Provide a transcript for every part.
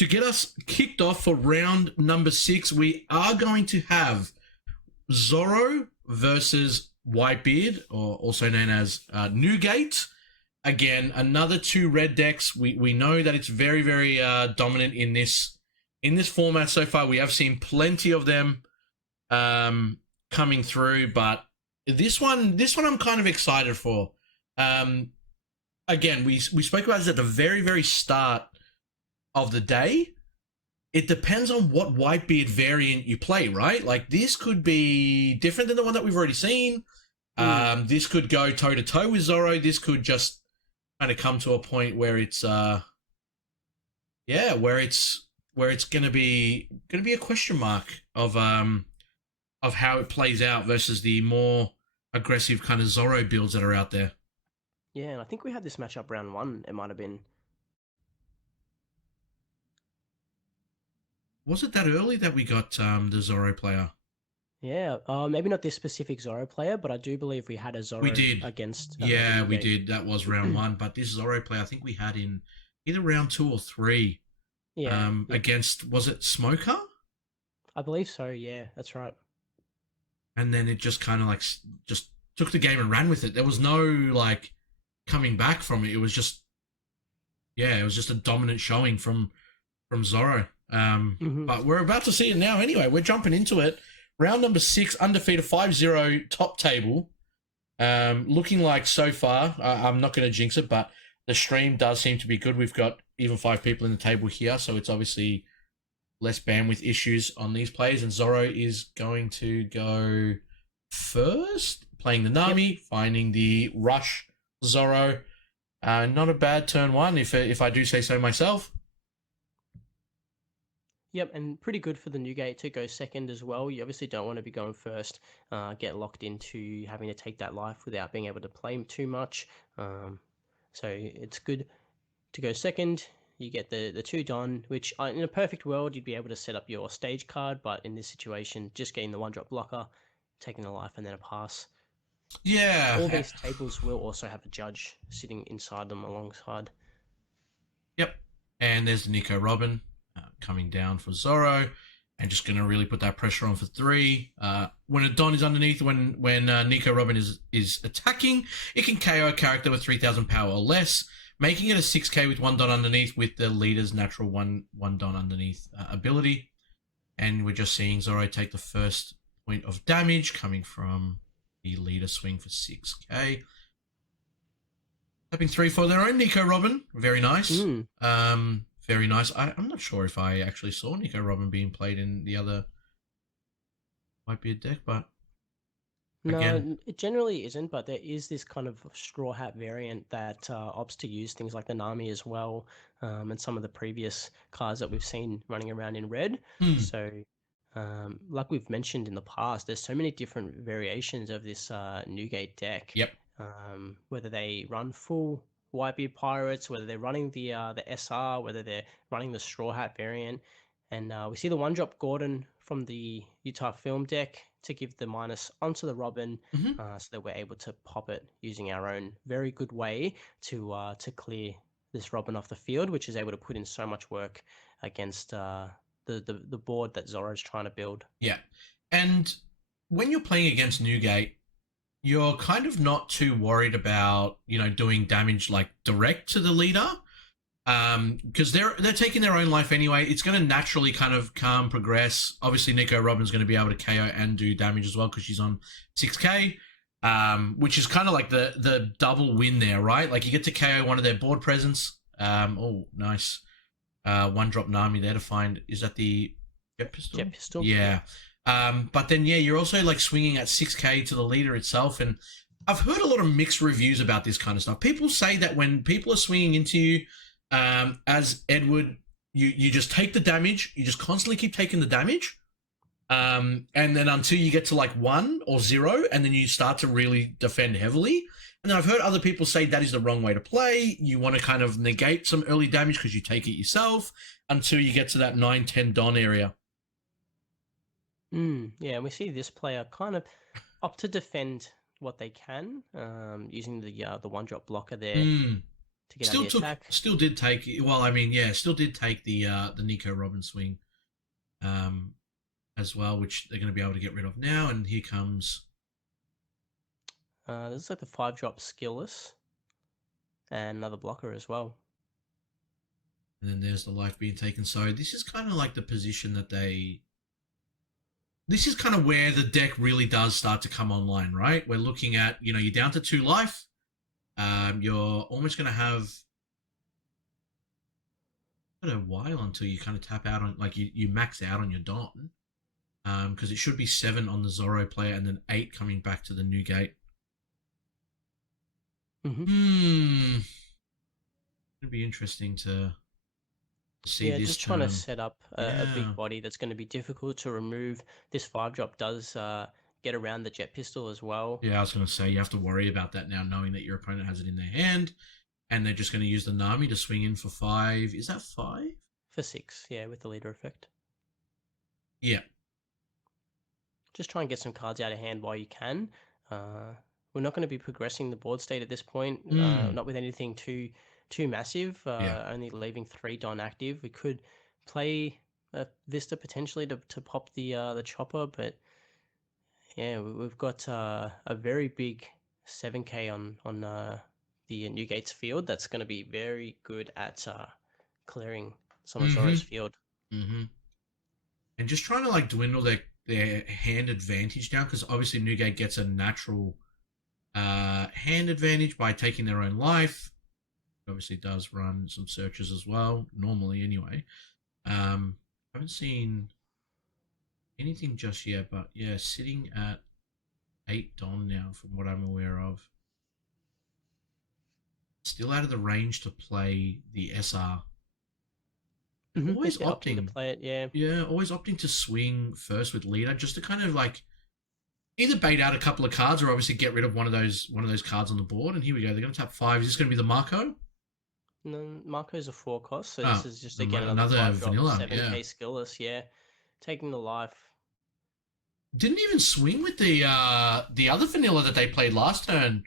to get us kicked off for round number 6, we are going to have Zoro versus Whitebeard, or also known as Newgate. Again, another 2 red decks. We know that it's very, very dominant in this format so far. We have seen plenty of them coming through, but this one I'm kind of excited for. Again, we spoke about this at the very, very start of the day. It depends on what Whitebeard variant you play, right? Like, this could be different than the one that we've already seen. This could go toe-to-toe with Zoro. This could just kind of come to a point where it's where it's gonna be a question mark of how it plays out versus the more aggressive kind of Zoro builds that are out there. Yeah, and I think we had this matchup round 1. It might have been. Was it that early that we got the Zoro player? Yeah, maybe not this specific Zoro player, but I do believe we had a Zoro We did. against. Yeah, we did. That was round 1, but this Zoro player I think we had in either round 2 or 3. Yeah, yeah. Against, was it Smoker? I believe so. Yeah, that's right. And then it just kind of like just took the game and ran with it. There was no like coming back from it. It was just, yeah, it was just a dominant showing from Zoro. But we're about to see it now anyway. We're jumping into it. Round number 6, undefeated 5-0 top table. Looking like so far, I'm not going to jinx it, but the stream does seem to be good. We've got even 5 people in the table here, so it's obviously less bandwidth issues on these players. And Zoro is going to go first, playing the Nami, finding the Rush Zoro. Not a bad turn 1, if I do say so myself. Yep, and pretty good for the Newgate to go second as well. You obviously don't want to be going first, get locked into having to take that life without being able to play too much. So it's good to go second. You get the 2 done, which in a perfect world, you'd be able to set up your stage card, but in this situation, just getting the 1-drop blocker, taking the life, and then a pass. Yeah. All these tables will also have a judge sitting inside them alongside. Yep. And there's the Nico Robin. Coming down for Zoro, and just going to really put that pressure on for 3. When a Don is underneath, when Nico Robin is attacking, it can KO a character with 3,000 power or less, making it a 6k with 1 Don underneath with the leader's natural 1 Don underneath ability. And we're just seeing Zoro take the first point of damage coming from the leader swing for 6k. Tapping 3 for their own Nico Robin. Very nice. Very nice. I'm not sure if I actually saw Nico Robin being played in the other Whitebeard deck, but again... No, it generally isn't, but there is this kind of straw hat variant that opts to use things like the Nami as well, and some of the previous cards that we've seen running around in red. So, like we've mentioned in the past, there's so many different variations of this Newgate deck. Yep. Whether they run full Whitebeard Pirates, whether they're running the SR, whether they're running the Straw Hat variant. And we see the 1-drop Gordon from the Utah Film deck to give the minus onto the Robin, so that we're able to pop it using our own very good way to clear this Robin off the field, which is able to put in so much work against the board that Zoro's trying to build. Yeah. And when you're playing against Newgate, you're kind of not too worried about, doing damage like direct to the leader, because they're taking their own life anyway. It's going to naturally kind of progress. Obviously, Nico Robin's going to be able to KO and do damage as well because she's on 6k, which is kind of like the double win there, right? Like, you get to KO one of their board presence. Oh, nice. 1-drop Nami there to find. Is that the Jet Pistol? Jet Pistol. Yeah. But then, you're also like swinging at 6k to the leader itself. And I've heard a lot of mixed reviews about this kind of stuff. People say that when people are swinging into you, as Edward, you just take the damage. You just constantly keep taking the damage. And then until you get to like 1 or 0, and then you start to really defend heavily. And then I've heard other people say that is the wrong way to play. You want to kind of negate some early damage because you take it yourself until you get to that 9-10 Don area. Yeah, we see this player kind of opt to defend what they can, using the 1-drop blocker there to get out the attack. Still did take. Well, I mean, yeah, still did take the Nico Robin swing, as well, which they're going to be able to get rid of now. And here comes. This is like the 5-drop skillless, and another blocker as well. And then there's the life being taken. So this is kind of like the position that they. This is kind of where the deck really does start to come online, right? We're looking at, you're down to 2 life. You're almost going to have a while until you kind of tap out on, like you max out on your Don. Because it should be 7 on the Zoro player and then 8 coming back to the new gate. It'd be interesting to see this. Just trying to set up a big body that's going to be difficult to remove. This 5-drop does get around the jet pistol as well. Yeah, I was going to say, you have to worry about that now, knowing that your opponent has it in their hand, and they're just going to use the Nami to swing in for 5. Is that 5? For 6, yeah, with the leader effect. Yeah. Just try and get some cards out of hand while you can. We're not going to be progressing the board state at this point, not with anything too massive, only leaving 3 Don active. We could play Vista potentially to pop the chopper, but yeah, we've got a very big 7k on the New Gates field that's going to be very good at clearing some of Zoro's field. And just trying to like dwindle their hand advantage down, because obviously Newgate gets a natural hand advantage by taking their own life. Obviously does run some searches as well, normally anyway. Haven't seen anything just yet, but yeah, sitting at 8 Don now from what I'm aware of. Still out of the range to play the SR. Always opting to play it, yeah. Yeah, always opting to swing first with leader, just to kind of like either bait out a couple of cards or obviously get rid of one of those cards on the board. And here we go. They're going to tap 5. Is this going to be the Marco? No, Marco's a 4 cost, so this is just again another vanilla 7k skillless. Yeah, taking the life. Didn't even swing with the other vanilla that they played last turn.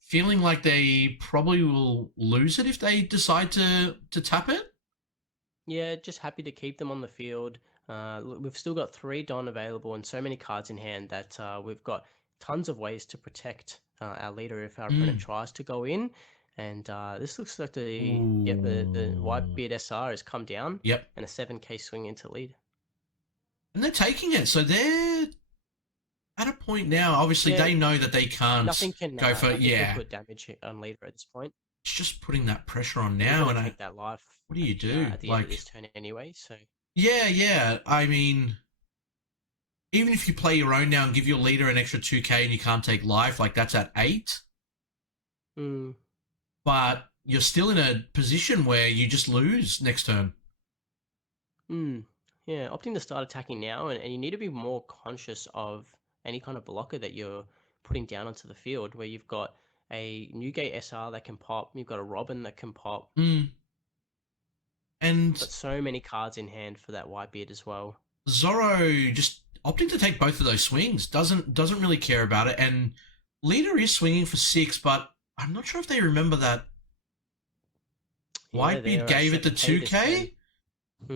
Feeling like they probably will lose it if they decide to tap it. Yeah, just happy to keep them on the field. We've still got 3 Don available and so many cards in hand that we've got tons of ways to protect our leader if our opponent tries to go in. And this looks like the Whitebeard SR has come down. Yep. And a 7k swing into lead. And they're taking it, so they're at a point now. Obviously, they know that they can't go for put damage on leader at this point. It's just putting that pressure on now, and take that life. What do you do at the end of this turn anyway? So yeah. I mean, even if you play your own now and give your leader an extra 2k and you can't take life, like that's at 8. But you're still in a position where you just lose next turn. Yeah, opting to start attacking now, and you need to be more conscious of any kind of blocker that you're putting down onto the field, where you've got a Newgate SR that can pop, you've got a Robin that can pop. And but so many cards in hand for that Whitebeard as well. Zoro just opting to take both of those swings, doesn't really care about it, and leader is swinging for 6, but I'm not sure if they remember that Whitebeard gave it the 2k,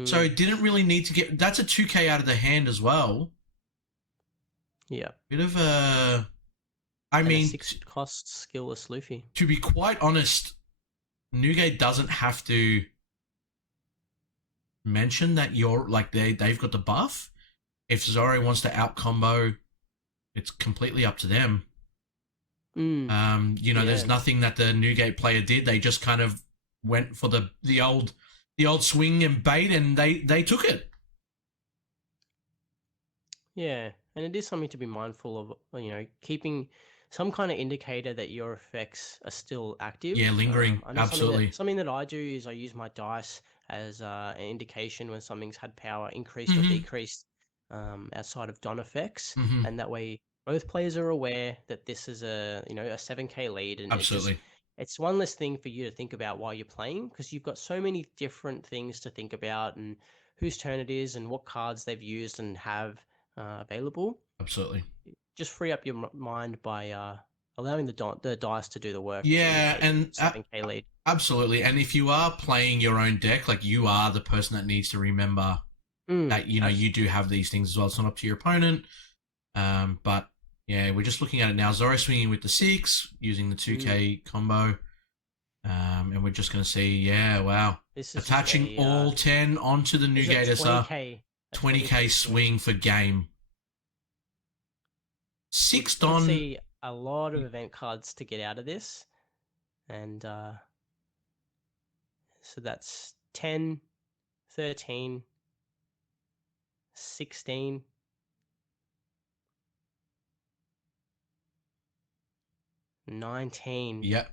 so it didn't really need to get. That's a 2k out of the hand as well. Yeah, bit of a. I mean, 6 cost skillless Luffy. To be quite honest, Newgate doesn't have to mention that you're like they've got the buff. If Zoro wants to out combo, it's completely up to them. There's nothing that the Newgate player did. They just kind of went for the old swing and bait, and they took it. Yeah, and it is something to be mindful of. Keeping some kind of indicator that your effects are still active. Yeah, lingering. Absolutely. Something that I do is I use my dice as an indication when something's had power increased or decreased outside of Don effects, and that way both players are aware that this is a 7k lead, and absolutely. It's one less thing for you to think about while you're playing, because you've got so many different things to think about, and whose turn it is, and what cards they've used and have available. Absolutely. Just free up your mind by allowing the dice to do the work. Yeah, and 7k lead. Absolutely. And if you are playing your own deck, like you are the person that needs to remember that, you know, you do have these things as well. It's not up to your opponent. But yeah, we're just looking at it now. Zoro swinging with the 6, using the 2K combo. And we're just going to see, yeah, wow. This is attaching all 10 onto the Newgate SR. 20K swing for game. 6 Don. See a lot of event cards to get out of this. And so that's 10, 13, 16, 19. Yep.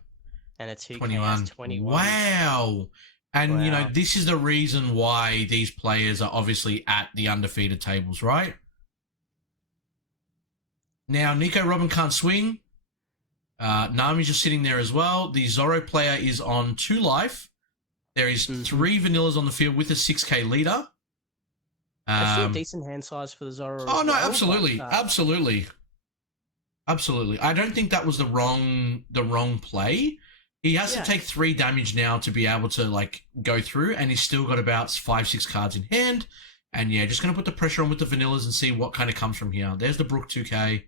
And a 2K 21. 21. Wow. And, you know, this is the reason why these players are obviously at the undefeated tables, right? Now, Nico Robin can't swing. Nami's just sitting there as well. The Zoro player is on 2 life. There is 3 vanillas on the field with a 6K leader. That's still a decent hand size for the Zoro. Oh, no, absolutely. Absolutely. Absolutely. I don't think that was the wrong play. He has to take 3 damage now to be able to, like, go through, and he's still got about 5-6 cards in hand. And, yeah, just going to put the pressure on with the vanillas and see what kind of comes from here. There's the Brook 2K.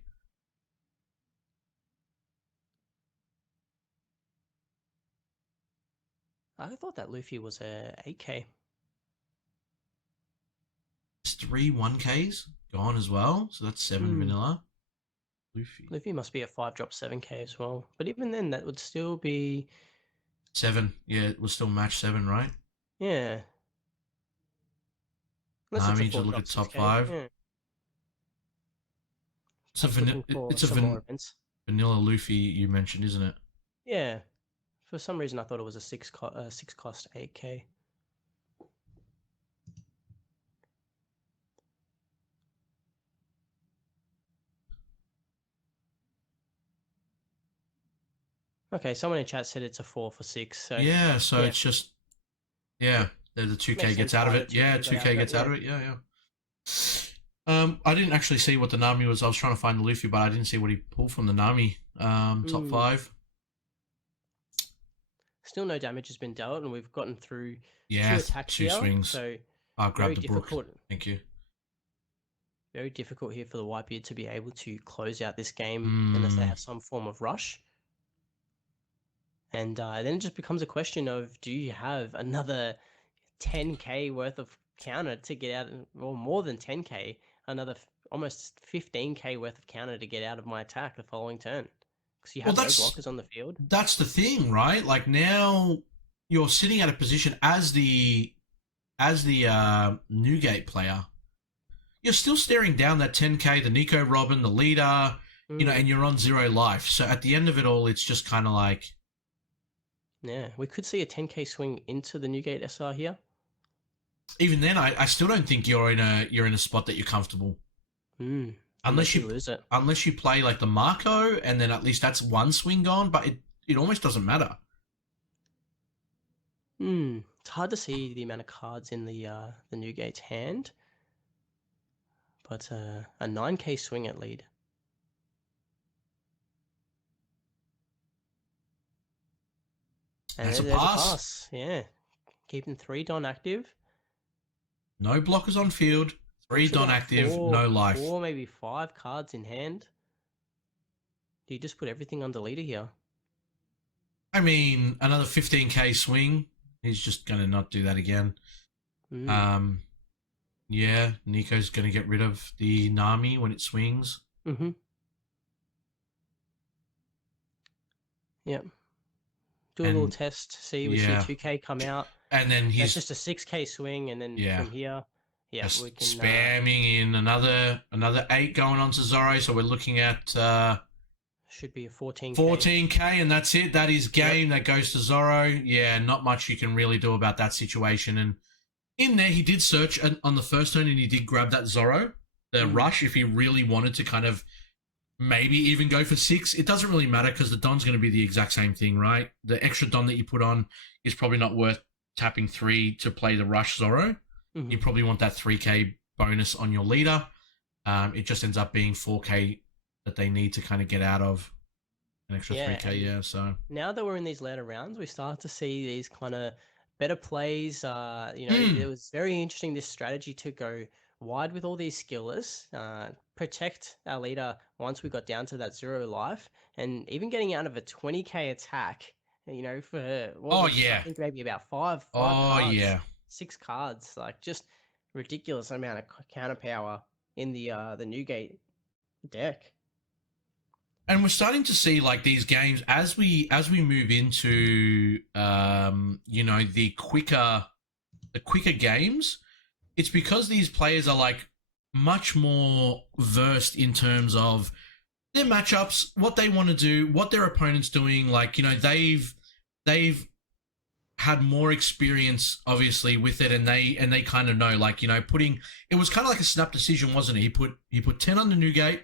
I thought that Luffy was a 8K. It's 3 1Ks gone as well, so that's 7 vanilla. Luffy must be a 5-drop 7K as well. But even then, that would still be 7. Yeah, it would still match 7, right? Yeah. Nami, to look at top 5. Yeah. It's a vanilla Luffy you mentioned, isn't it? Yeah. For some reason, I thought it was a 6 cost 8K. Okay, someone in chat said it's a 4 for 6. So yeah, so it's just the 2K gets out of it. Yeah, 2K gets out of it. Yeah. I didn't actually see what the Nami was. I was trying to find the Luffy, but I didn't see what he pulled from the Nami. Top 5. Still no damage has been dealt, and we've gotten through 2 attacks 2 here. swings. So I'll grab the Brook. Thank you. Very difficult here for the Whitebeard to be able to close out this game unless they have some form of rush. And then it just becomes a question of, do you have another 10K worth of counter to get out, or more than 10K, another almost 15K worth of counter to get out of my attack the following turn? Because you have no blockers on the field. That's the thing, right? Like, now you're sitting at a position as the Newgate player. You're still staring down that 10K, the Nico Robin, the leader, you know, and you're on 0 life. So at the end of it all, it's just kind of like... Yeah, we could see a 10K swing into the Newgate SR here. Even then, I still don't think you're in a spot that you're comfortable. Unless you lose it. Unless you play like the Marco, and then at least that's 1 swing gone, but it almost doesn't matter. It's hard to see the amount of cards in the Newgate's hand. But a 9K swing at lead. And that's a there's pass. Yeah. Keeping 3 Don active. No blockers on field. 3 Don active, no life. 4, maybe 5 cards in hand. Do you just put everything under leader here? I mean, another 15K swing. He's just going to not do that again. Yeah, Nico's going to get rid of the Nami when it swings. Yep. Do a little test, see, we see 2K come out. And then he's just a 6K swing, and then from here, we can spamming in another 8 going on to Zoro. So we're looking at should be a 14K. 14K, and that's it. That is game. That goes to Zoro. Yeah, not much you can really do about that situation. And in there, he did search on the first turn, and he did grab that Zoro, the rush, if he really wanted to kind of maybe even go for 6. It doesn't really matter because the Don's going to be the exact same thing, right? The extra Don that you put on is probably not worth tapping 3 to play the rush Zoro. You probably want that 3K bonus on your leader. It just ends up being 4K that they need to kind of get out of. an extra Yeah, 3k. and Yeah, so now that we're in these later rounds, we start to see these kind of better plays. It mm. was very interesting, this strategy to go wide with all these skillers, protect our leader once we got down to that 0 life, and even getting out of a 20k attack. For what Oh was, I yeah, think, maybe about five oh cards, yeah. 6 cards, like just ridiculous amount of counter power in the Newgate deck. And we're starting to see like these games as we move into the quicker games. It's because these players are like much more versed in terms of their matchups, what they want to do, what their opponent's doing. Like, they've had more experience obviously with it, and they kind of know, like, putting it was kind of like a snap decision, wasn't it? He put 10 under Newgate,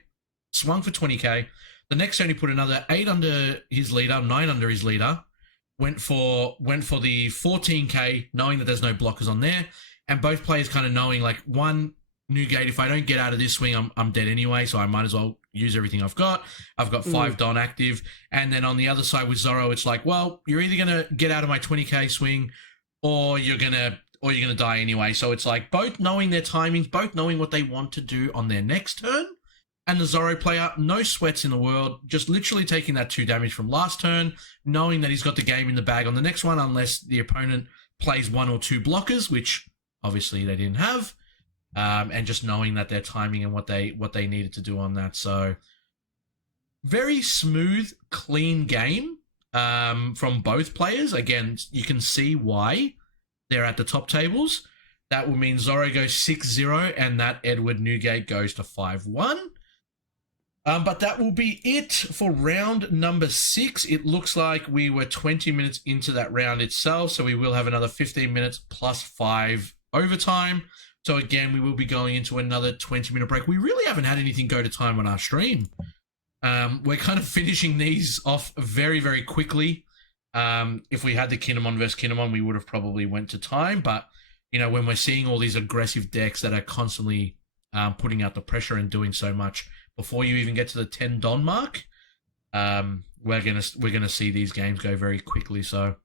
swung for 20k. The next turn he put another 8 under his leader, 9 under his leader, went for the 14k, knowing that there's no blockers on there, and both players kind of knowing, like, one, Newgate, if I don't get out of this swing, I'm dead anyway, so I might as well use everything I've got. I've got 5 Don active. And then on the other side with Zoro, it's like, well, you're either going to get out of my 20k swing, or you're going to die anyway. So it's like both knowing their timings, both knowing what they want to do on their next turn. And the Zoro player, no sweats in the world, just literally taking that 2 damage from last turn, knowing that he's got the game in the bag on the next one, unless the opponent plays 1 or 2 blockers, which obviously they didn't have. And just knowing that their timing and what they needed to do on that. So very smooth, clean game from both players. Again, you can see why they're at the top tables. That will mean Zoro goes 6-0 and that Edward Newgate goes to 5-1. But that will be it for round number 6. It looks like we were 20 minutes into that round itself, so we will have another 15 minutes plus 5 overtime. So again, we will be going into another 20-minute break. We really haven't had anything go to time on our stream. We're kind of finishing these off very, very quickly. If we had the Kinemon versus Kinemon, we would have probably went to time. But, when we're seeing all these aggressive decks that are constantly putting out the pressure and doing so much before you even get to the 10 Don mark, we're gonna see these games go very quickly. So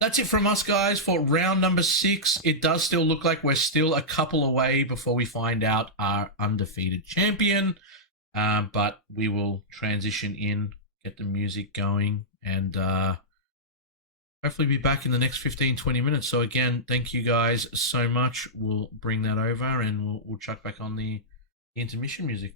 that's it from us, guys, for round number 6. It does still look like we're still a couple away before we find out our undefeated champion. But we will transition in, get the music going, and hopefully be back in the next 15-20 minutes. So again, thank you guys so much. We'll bring that over, and we'll chuck back on the intermission music.